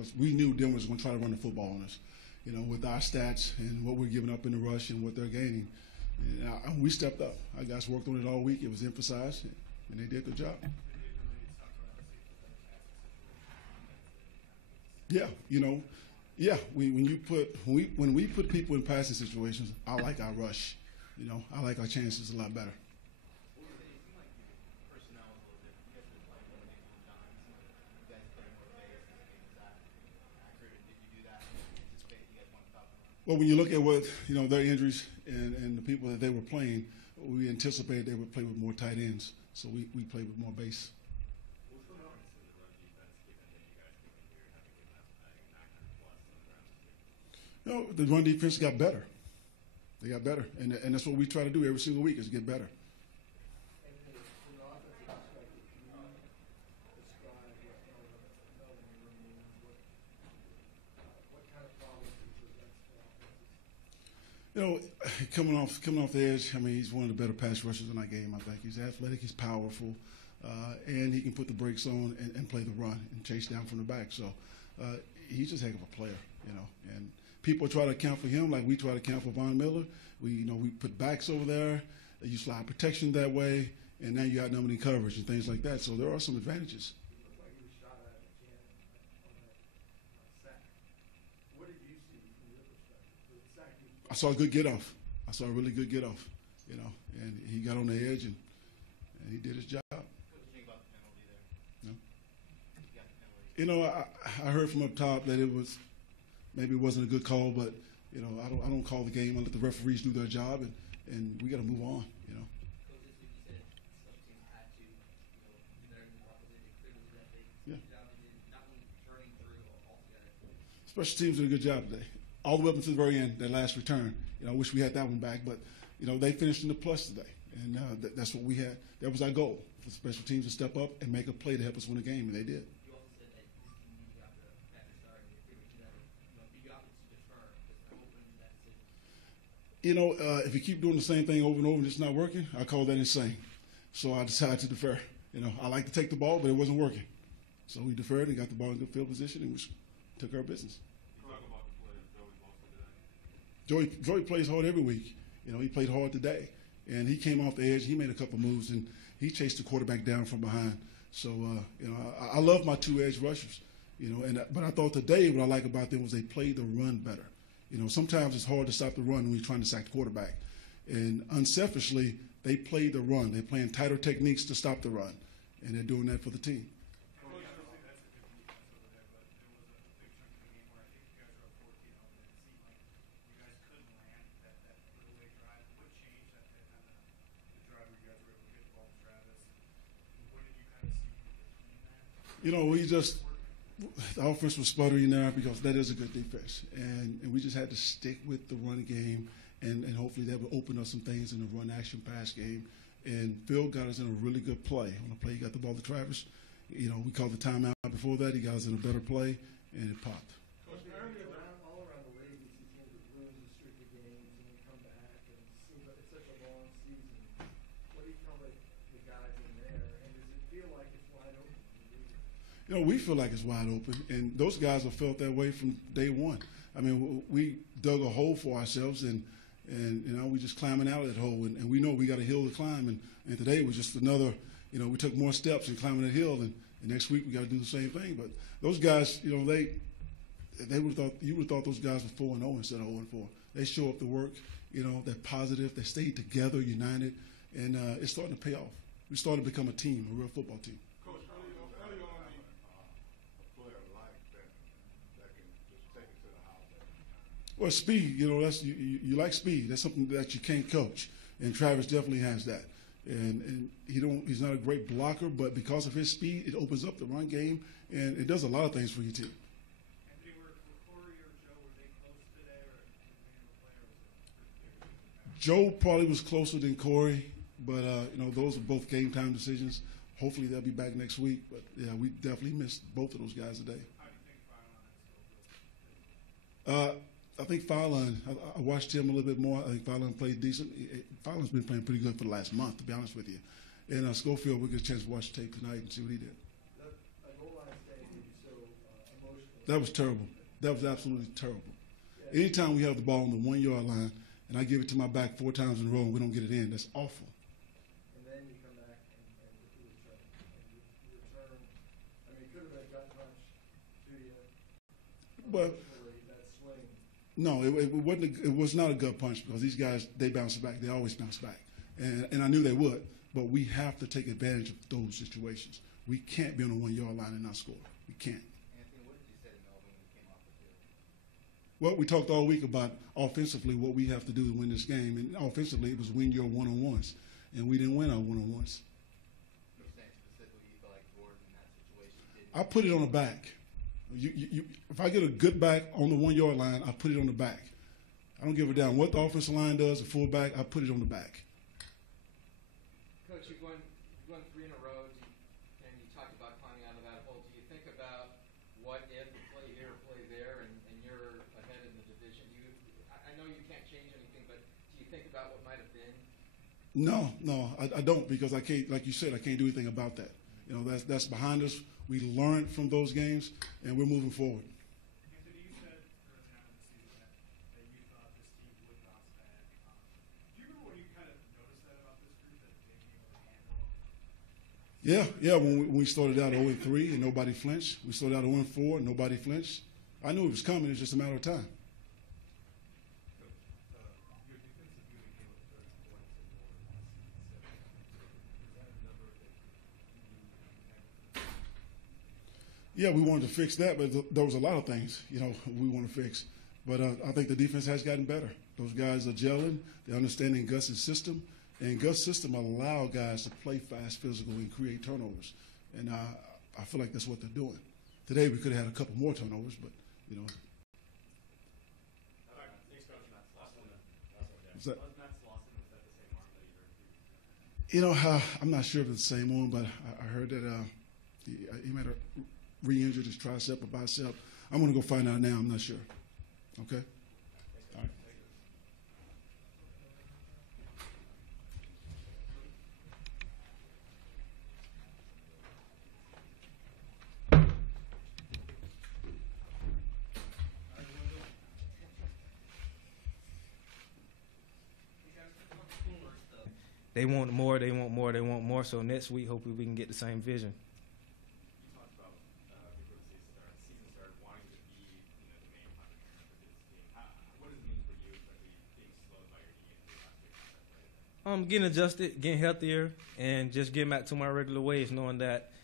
because we knew Denver was going to try to run the football on us. With our stats and what we're giving up in the rush and what they're gaining. And we stepped up. Our guys worked on it all week. It was emphasized, and they did the job. Yeah, when we put people in passing situations, I like our rush. I like our chances a lot better. Well, when you look at what their injuries and the people that they were playing, we anticipated they would play with more tight ends, so we played with more base. The run defense got better. They got better, and that's what we try to do every single week is get better. Coming off the edge, he's one of the better pass rushers in that game, I think. He's athletic, he's powerful, and he can put the brakes on and play the run and chase down from the back. So he's just a heck of a player, and people try to account for him like we try to account for Von Miller. We put backs over there, you slide protection that way, and now you outnumber in coverage and things like that. So there are some advantages. I saw a good get-off. I saw a really good get-off, and he got on the edge and he did his job. What did you think about the penalty there? I heard from up top that maybe it wasn't a good call, but I don't call the game. I let the referees do their job, and we got to move on. Yeah. Special teams did a good job today. All the way up until the very end, that last return. I wish we had that one back, but they finished in the plus today, and that's what we had. That was our goal for special teams to step up and make a play to help us win the game, and they did. You also said that this team needs to have the start and the opportunity to defer. Just open to that decision. If you keep doing the same thing over and over and it's not working, I call that insane. So I decided to defer. I like to take the ball, but it wasn't working. So we deferred and got the ball in good field position and we took our business. Joey plays hard every week. He played hard today, and he came off the edge. He made a couple moves, and he chased the quarterback down from behind. So, I love my two edge rushers, but I thought today what I like about them was they played the run better. Sometimes it's hard to stop the run when you're trying to sack the quarterback. And unselfishly, they played the run. They're playing tighter techniques to stop the run, and they're doing that for the team. The offense was sputtering there because that is a good defense. And we just had to stick with the run game, and hopefully that would open up some things in the run action pass game. And Phil got us in a really good play. On the play, he got the ball to Travis. We called the timeout before that. He got us in a better play, and it popped. All around the league, we see teams that lose the streak of games and then come back, and it seems like it's such a long season. What do you tell the guys in there, and does it feel like it's wide open? We feel like it's wide open, and those guys have felt that way from day one. We dug a hole for ourselves, and we just climbing out of that hole, and we know we got a hill to climb, and today was just another, we took more steps in climbing that hill, and next week we got to do the same thing. But those guys, they would have thought, you would have thought those guys were 4-0 instead of 0-4. They show up to work, they're positive, they stayed together, united, and it's starting to pay off. We started to become a team, a real football team. Well, speed, that's you like speed. That's something that you can't coach, and Travis definitely has that. And he's not a great blocker, but because of his speed, it opens up the run game, and it does a lot of things for your team. Anthony, were Corey or Joe, were they close today, or Joe probably was closer than Corey, but those are both game time decisions. Hopefully they'll be back next week, but yeah, we definitely missed both of those guys today. How do you think Fallon I think Fallon, I watched him a little bit more. I think Fallon played decent. Fallon's been playing pretty good for the last month, to be honest with you. And Schofield, we'll get a chance to watch the tape tonight and see what he did. that goal line stand can be so emotional? That was terrible. That was absolutely terrible. Anytime we have the ball on the 1 yard line and I give it to my back 4 times in a row and we don't get it in, that's awful. And then you come back and you return. And you return. I mean, it could have been a gut punch to you. But That swing. no, it wasn't. It was not a gut punch because these guys, they bounce back. They always bounce back, and I knew they would. But we have to take advantage of those situations. We can't be on the 1 yard line and not score. We can't. Anthony, what did you say to Melvin when you came off the field? Well, we talked all week about offensively what we have to do to win this game, and offensively it was win your one-on-ones, and we didn't win our one-on-ones. You're saying specifically you feel like Jordan in that situation didn't. I put it on the back. If I get a good back on the 1 yard line, I put it on the back. I don't give a damn what the offensive line does, the fullback, I put it on the back. Coach, you've won 3 in a row, and you talked about climbing out of that hole. Do you think about what if play here, play there, and you're ahead in the division? I know you can't change anything, but do you think about what might have been? No, I don't, because I can't, like you said, I can't do anything about that. You know, that's behind us. We learned from those games, and we're moving forward. Anthony, you said early on in the season that you thought this team would bounce back. Do you remember when you kind of noticed that about this group, that they came able to handle? Yeah. When we started out 0-3 and nobody flinched, we started out 0-4 and nobody flinched. I knew it was coming. It's just a matter of time. Your defensive unit gave up 30 points in more than last season. Is that a number that Yeah, we wanted to fix that, but there was a lot of things, we want to fix. But I think the defense has gotten better. Those guys are gelling. They're understanding Gus's system. And Gus' system allow guys to play fast, physical, and create turnovers. And I feel like that's what they're doing. Today we could have had a couple more turnovers, but, All right, thanks, Coach. Matt's Lawson. What's that? Was Matt's Lawson, was that the same arm that you heard previously? I'm not sure if it's the same one, but I heard that he might have re-injured his tricep or bicep. I'm going to go find out now. I'm not sure. Okay? All right. They want more, they want more, they want more. So next week, hopefully we can get the same vision. You talked about before the season started wanting to be the main contributor for this team. What does it mean for you, especially being slowed by your knee injury last week? Getting adjusted, getting healthier, and just getting back to my regular ways, knowing that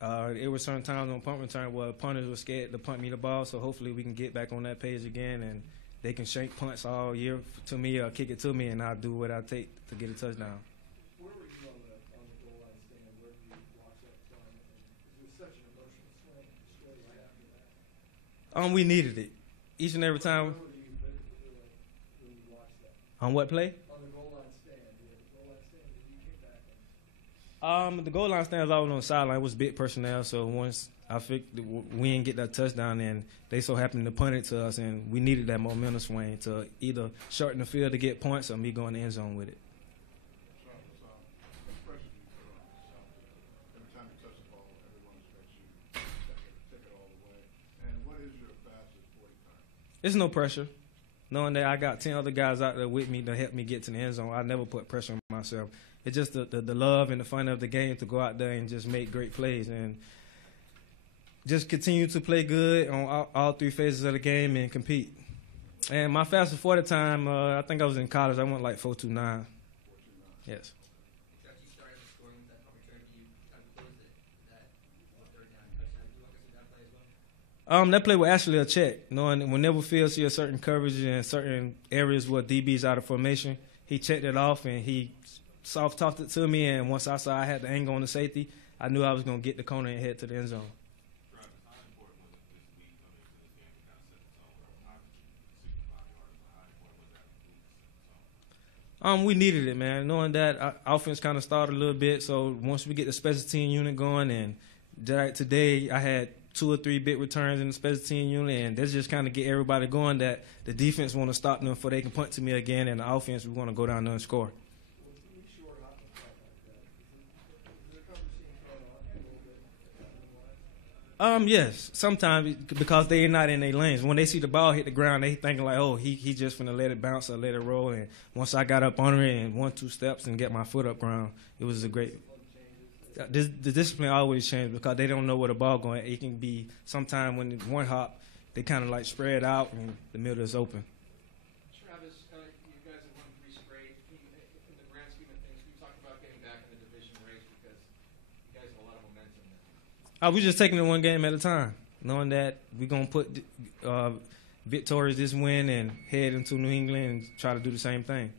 there were certain times on punt return where punters were scared to punt me the ball. So hopefully we can get back on that page again, and they can shank punts all year to me or kick it to me, and I'll do what I take to get a touchdown. Where were you on the goal line stand? Where did you watch that time? And it was such an emotional swing. You scored right after that. We needed it. Each and every time. Where were you when you watched that? On what play? On the goal line stand. The goal line stand. Did you kick back and The goal line stands always on the sideline. It was big personnel, so once I figured we didn't get that touchdown, and they so happened to punt it to us, and we needed that momentum swing to either shorten the field to get points or me go in the end zone with it. What pressure do you put on yourself? Every time you touch the ball, everyone expects you to take it all the way. And what is your fastest 40 time? It's no pressure. Knowing that I got 10 other guys out there with me to help me get to the end zone, I never put pressure on myself. It's just the love and the fun of the game to go out there and just make great plays and just continue to play good on all 3 phases of the game and compete. And my fastest 40 time, I think I was in college. I went like 4.29. Yes. After you started scoring that punt return, do you kind of close that third down touchdown? Do you walk us through that play as well? That play was actually a check. Knowing whenever Phil see a certain coverage in certain areas where DB's out of formation, he checked it off and he soft tossed it to me. And once I saw I had the angle on the safety, I knew I was going to get the corner and head to the end zone. Travis, how important was it this week coming into this game to kind of set the tone? Obviously, 65 yards, but how important was that move to set the tone? We needed it, man. Knowing that our offense kind of started a little bit, so once we get the special team unit going, and today I had 2 or 3 big returns in the special team unit, and that's just kind of get everybody going that the defense want to stop them before they can punt to me again, and the offense, we want to go down there and score. Yes. Sometimes because they're not in their lanes. When they see the ball hit the ground, they thinking like, oh, he just finna let it bounce or let it roll. And once I got up on it and 1-2 steps and get my foot up ground, it was a great. The discipline always changes because they don't know where the ball going. It can be sometime when it's one hop, they kind of like spread out and the middle is open. Travis, you guys have won 3 straight. In the grand scheme of things, we talked about getting back in the division race because you guys have a lot of momentum now. We're just taking it one game at a time, knowing that we're going to put victorious this win and head into New England and try to do the same thing.